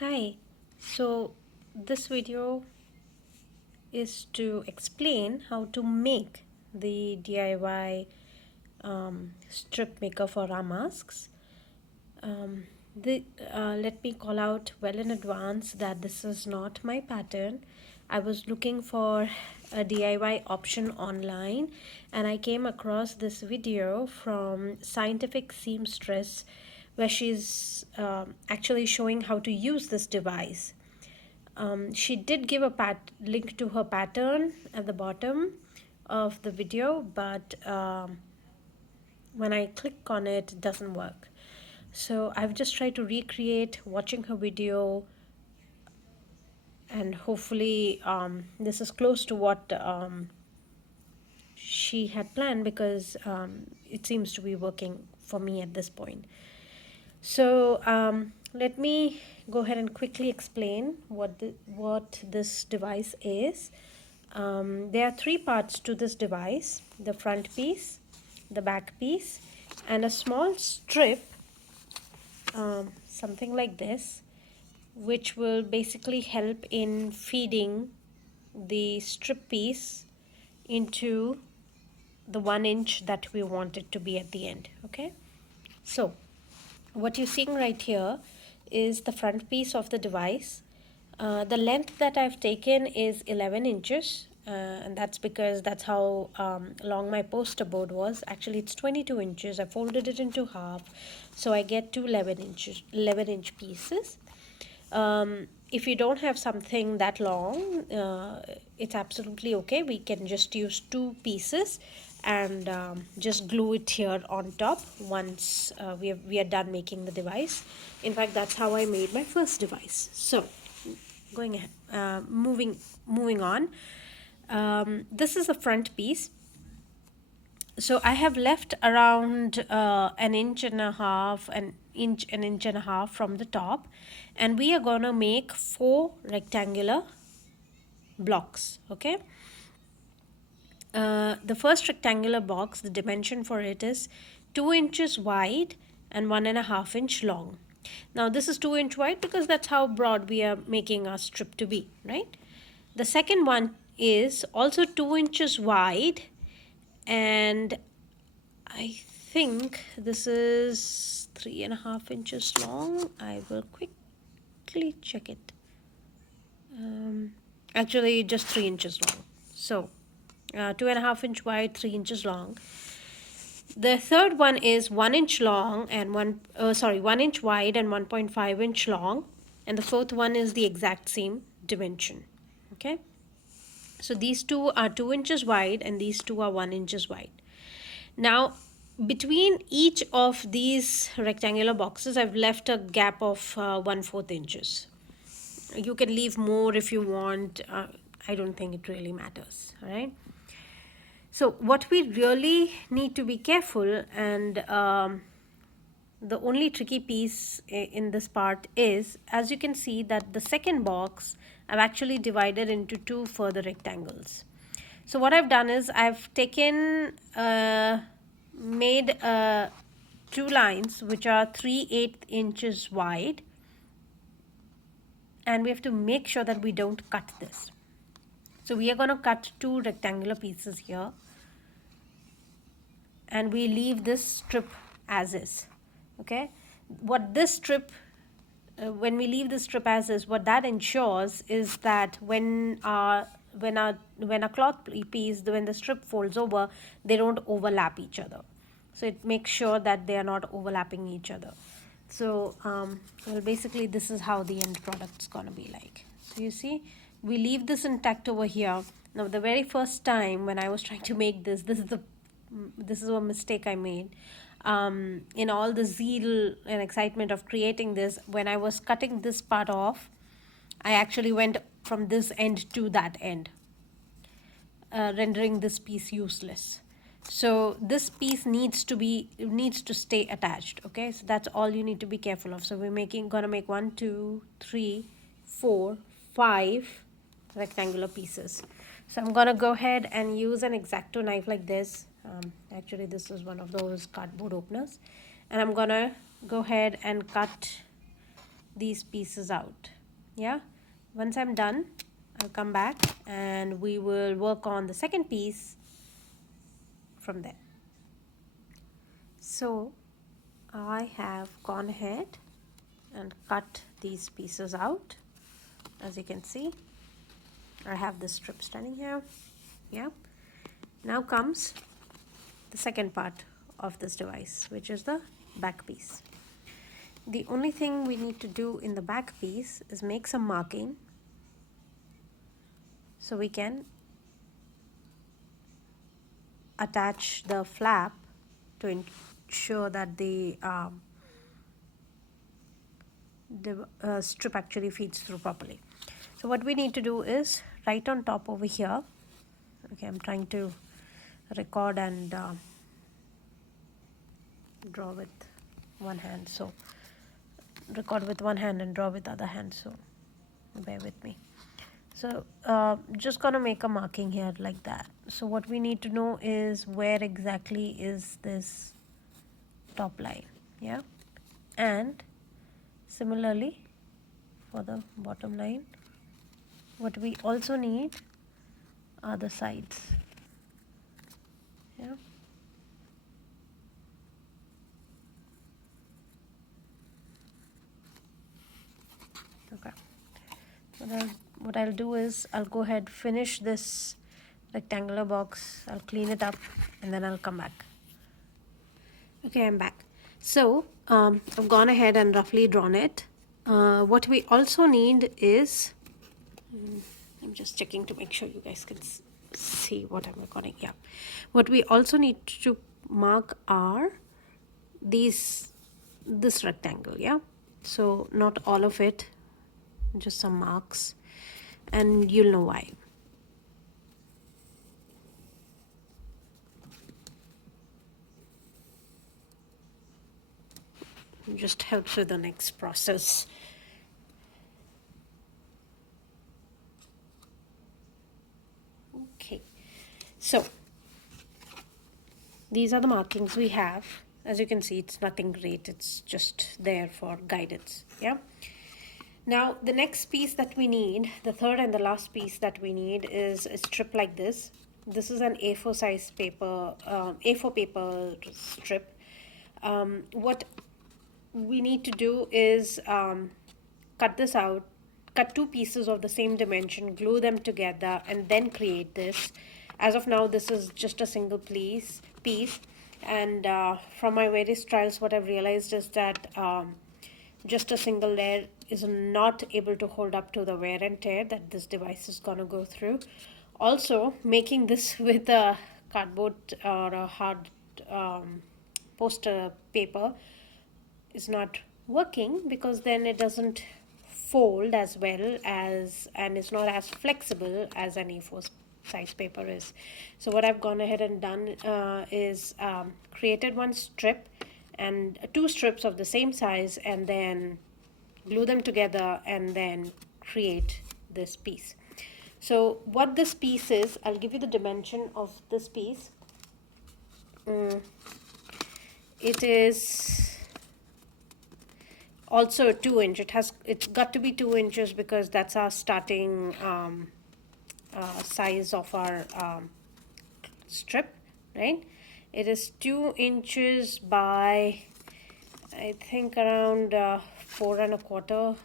Hi, so this video is to explain how to make the DIY strip maker for our masks. Um, Let me call out well in advance that this is not my pattern. I was looking for a DIY option online and I came across this video from Scientific Seamstress where she's actually showing how to use this device. She did give a link to her pattern at the bottom of the video, but when I click on it, it doesn't work. So I've just tried to recreate watching her video, and hopefully this is close to what she had planned because it seems to be working for me at this point. So let me go ahead and quickly explain what this device is. There are three parts to this device: the front piece, the back piece, and a small strip, something like this, which will basically help in feeding the strip piece into the 1 inch that we want it to be at the end. Okay, so what you're seeing right here is the front piece of the device. The length that I've taken is 11 inches, and that's because that's how long my poster board was. Actually, it's 22 inches. I folded it into half, so I get two 11-inch pieces. If you don't have something that long, it's absolutely okay. We can just use two pieces and just glue it here on top once we are done making the device. In fact, that's how I made my first device. So going ahead, moving on. This is the front piece. So I have left around an inch and a half, an inch and a half from the top, and we are gonna make 4 rectangular blocks. Okay, the first rectangular box, the dimension for it is 2 inches wide and 1.5 inch long. Now this is 2 inch wide because that's how broad we are making our strip to be, right? The second one is also 2 inches wide, and I think this is 3.5 inches long. I will quickly check it. Actually, just 3 inches long. So, 2.5 inch wide, 3 inches long. The third one is 1 inch long and 1 inch wide and 1.5 inch long, and the fourth one is the exact same dimension. Okay, so these two are 2 inches wide and these two are 1 inches wide. Now, between each of these rectangular boxes, I've left a gap of 1/4 inches. You can leave more if you want. I don't think it really matters. All right. So what we really need to be careful, and the only tricky piece in this part is, as you can see, that the second box I've actually divided into two further rectangles. So what I've done is I've taken made two lines which are 3/8 inches wide, and we have to make sure that we don't cut this. So we are going to cut two rectangular pieces here, and we leave this strip as is. Okay, what this strip when we leave the strip as is, what that ensures is that when a cloth piece, when the strip folds over, they don't overlap each other. So it makes sure that they are not overlapping each other. So well, basically this is how the end product is gonna be like. So you see, we leave this intact over here. Now the very first time when I was trying to make this is a mistake I made. In all the zeal and excitement of creating this, when I was cutting this part off, I actually went from this end to that end, rendering this piece useless. So this piece needs to stay attached. Okay, so that's all you need to be careful of. So we're gonna make 1, 2, 3, 4, 5 rectangular pieces. So I'm gonna go ahead and use an X-Acto knife like this. Actually this is one of those cardboard openers, and I'm gonna go ahead and cut these pieces out. Yeah, once I'm done, I'll come back and we will work on the second piece from there. So I have gone ahead and cut these pieces out. As you can see, I have this strip standing here. Yeah, now comes the second part of this device, which is the back piece. The only thing we need to do in the back piece is make some marking so we can attach the flap to ensure that the strip actually feeds through properly. So what we need to do is right on top over here. Okay, I'm trying to record and draw with one hand, so record with one hand and draw with the other hand, so bear with me. So just gonna make a marking here like that. So what we need to know is where exactly is this top line. Yeah, and similarly for the bottom line, what we also need are the sides. Yeah, okay. What I'll do is I'll go ahead, finish this rectangular box, I'll clean it up, and then I'll come back. Okay, I'm back. So I've gone ahead and roughly drawn it. What we also need is, I'm just checking to make sure you guys can see what I'm recording. Yeah, what we also need to mark are this rectangle. Yeah, so not all of it, just some marks, and you'll know why. It just helps with the next process. Okay, so these are the markings we have. As you can see, it's nothing great, it's just there for guidance. Yeah, now the next piece that we need, the third and the last piece that we need, is a strip like this. This is an A4 size paper, A4 paper strip. What we need to do is cut this out, cut two pieces of the same dimension, glue them together, and then create this. As of now, this is just a single piece, and from my various trials, what I've realized is that just a single layer is not able to hold up to the wear and tear that this device is going to go through. Also, making this with a cardboard or a hard poster paper is not working, because then it doesn't fold as well as, and it's not as flexible as an A4 size paper is. So what I've gone ahead and done is created one strip and two strips of the same size, and then glue them together and then create this piece. So what this piece is, I'll give you the dimension of this piece. It is also 2 inch. It's got to be 2 inches because that's our starting size of our strip, right? It is 2 inches by, I think, around 4.25.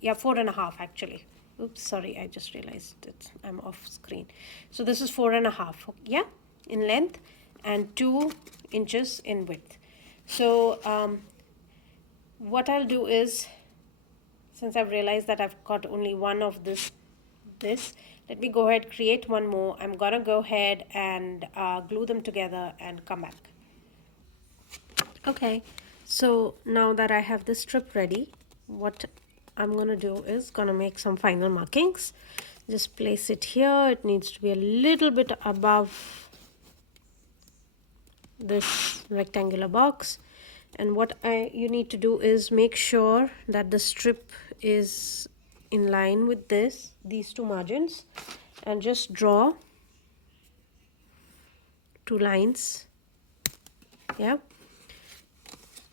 Yeah, 4.5 actually. Oops, sorry, I just realized I'm off screen. So this is 4.5, yeah, in length, and 2 inches in width. So what I'll do is, since I've realized that I've got only one of this, let me go ahead, create one more. I'm gonna go ahead and glue them together and come back. Okay, so now that I have this strip ready, what I'm gonna do is gonna make some final markings. Just place it here. It needs to be a little bit above this rectangular box, and what you need to do is make sure that the strip is in line with these two margins, and just draw two lines, yeah,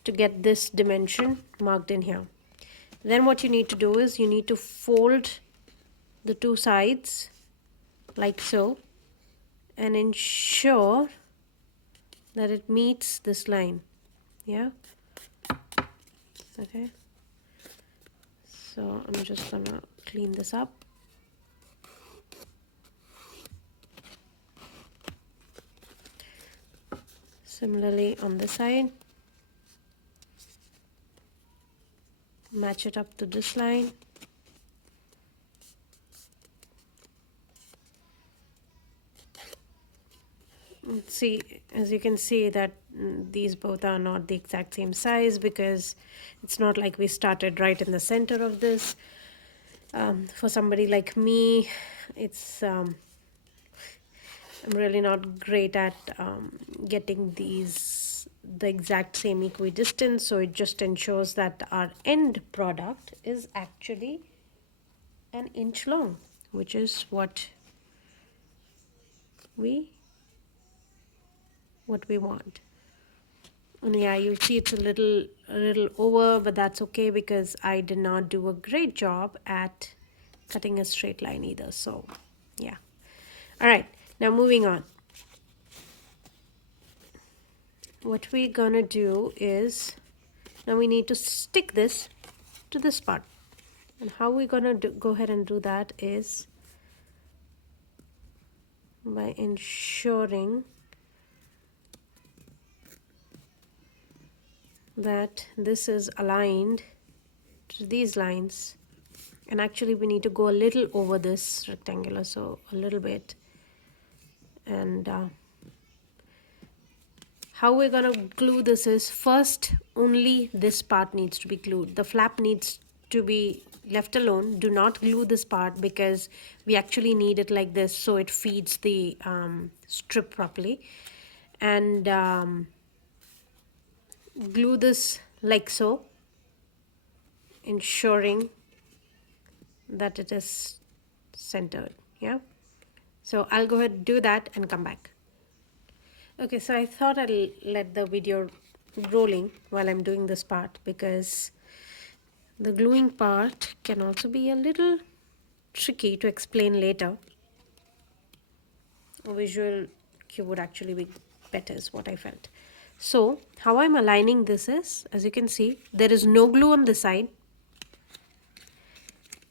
to get this dimension marked in here. Then what you need to do is you need to fold the two sides like so and ensure that it meets this line. Yeah, okay, so I'm just gonna clean this up. Similarly on this side, match it up to this line. See, as you can see that these both are not the exact same size, because it's not like we started right in the center of this. For somebody like me, it's I'm really not great at getting these the exact same equidistant, so it just ensures that our end product is actually an inch long, which is what we want. And yeah, you'll see it's a little over, but that's okay because I did not do a great job at cutting a straight line either. So yeah, all right, now moving on. What we're gonna do is, now we need to stick this to this part, and how we're gonna go ahead and do that is by ensuring that this is aligned to these lines. And actually we need to go a little over this rectangular, so a little bit. And how we're gonna glue this is, first only this part needs to be glued. The flap needs to be left alone. Do not glue this part because we actually need it like this so it feeds the strip properly. And glue this like so, ensuring that it is centered. Yeah, so I'll go ahead and do that and come back. Okay, so I thought I'll let the video rolling while I'm doing this part, because the gluing part can also be a little tricky to explain later. A visual cue would actually be better, is what I felt. So how I'm aligning this is, as you can see, there is no glue on this side.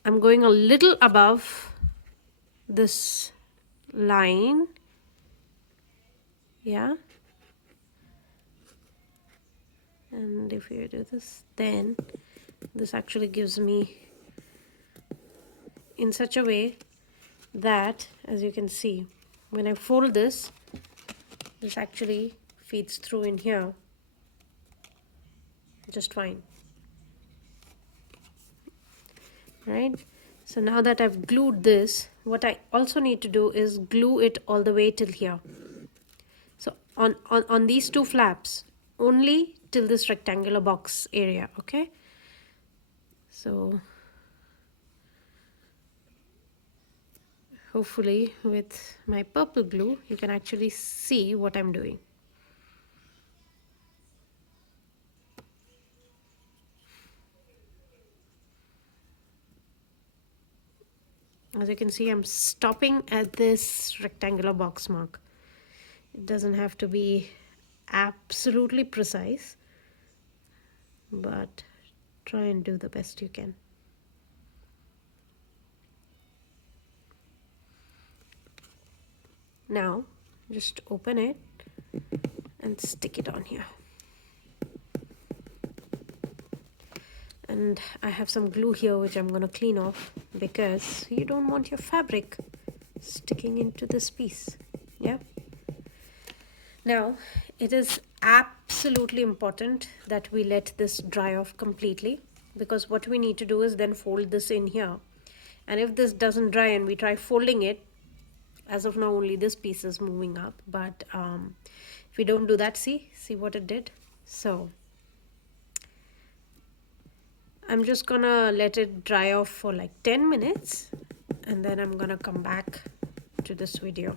I'm going a little above this line. Yeah, and if you do this, then this actually gives me in such a way that, as you can see, when I fold this, this actually feeds through in here just fine. Right, so now that I've glued this, what I also need to do is glue it all the way till here. So on these two flaps, only till this rectangular box area. Okay, so hopefully with my purple glue you can actually see what I'm doing. As you can see, I'm stopping at this rectangular box mark. It doesn't have to be absolutely precise, but try and do the best you can. Now just open it and stick it on here. And I have some glue here which I'm going to clean off, because you don't want your fabric sticking into this piece. Yeah, now it is absolutely important that we let this dry off completely, because what we need to do is then fold this in here. And if this doesn't dry and we try folding it, as of now only this piece is moving up, but if we don't do that, see what it did. So I'm just gonna let it dry off for like 10 minutes, and then I'm gonna come back to this video.